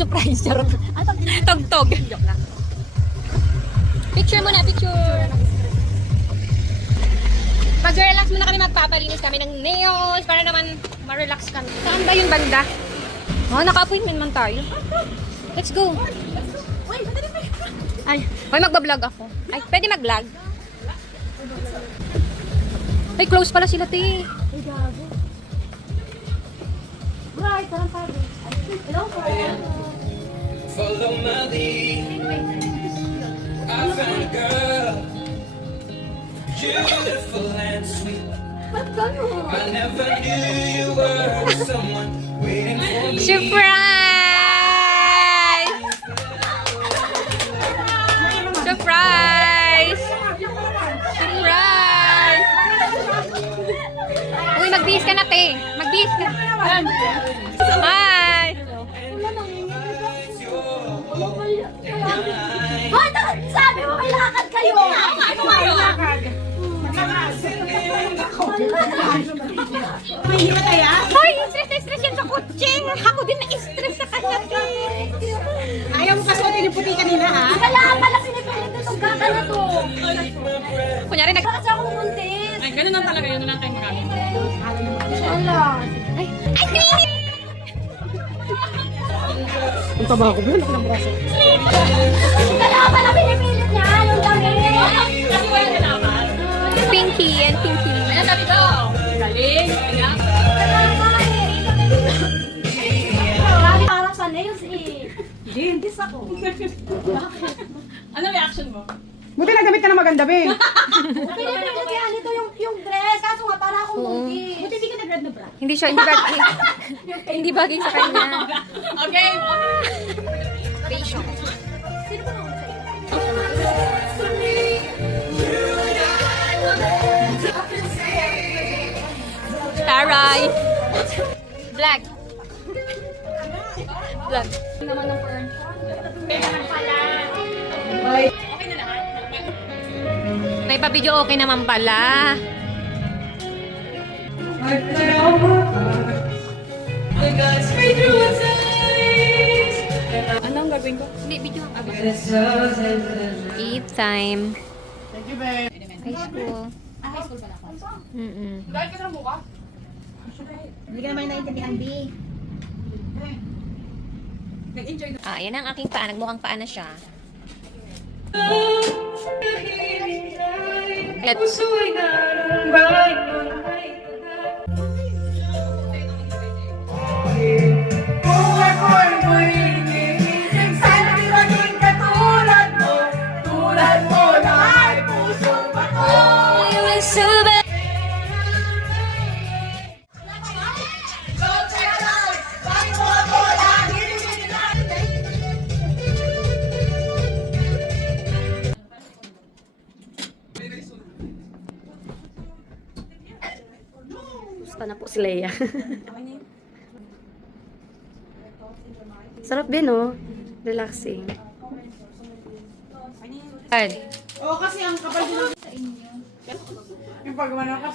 surprise. Charot. Tog-tog. Joke lang. Picture muna, picture. Mag-relax muna kami, magpapalinis kami ng nails para naman ma-relax kami. Saan ba yung banda? Oh, naka-appointment man tayo. Let's go. Ay, magbablog ako. Ay, pwede mag-vlog? Ay, close pala sila, te. Ay, gago. Right, parang tayo. Hello, Follow my lead. I found a girl, beautiful and sweet. I never knew you were someone waiting for me. Surprise! Surprise! Surprise! Uy, mag-bihis ka na, te. Mag-bihis ka. Hi! Hoy, sabi mo may lakad kayo! Ano kayo? Mahirap kaya? Hoy, stress na stress yan sa kotse. Ako din na-stress sa kanya, te. Ayaw mo kasuotin yung puti kanina, ha? Kaya pala sinipilit itong gata na to. Kunyari, Bakit ako muntis? Ay, ganun lang talaga. Yun na lang tayo magamit. Ala. Ay, Queenie! Ang taba ko ba? Laki ng braso. Kaya pala pinipilit niya. Yung dami. Kasi wala ka naman. Pinky and Pinky. Ayan, sabi ko. Galing. Ayan. Parang sa nails eh. Dindis ako. Ano reaction mo? Buti nagamit ka na maganda, be. Pinipilit niya. Ito yung dress. Kaso nga para akong muntis. Buti di ka nag-grad na bra. Hindi siya, hindi bagay sa kanya. Okay. Patient. Sino ba naman sa'yo? Taray! Vlog. Vlog. Naman ng fern. May pa-video okay naman pala. Anong gagawin ko? Hindi, video ang Eat time. Thank you, be. High school. High school pala ako. Dahil ka na buka? Hindi ka naman naiintindihan, B. Nag-enjoy na. Ah, yan ang aking paa. Nagmukhang paa na siya. Let's... Gusto na po si Leia. Sarap din, no? Relaxing. Hard. Oo, kasi ang kapal din sa inyo. Yung pag ka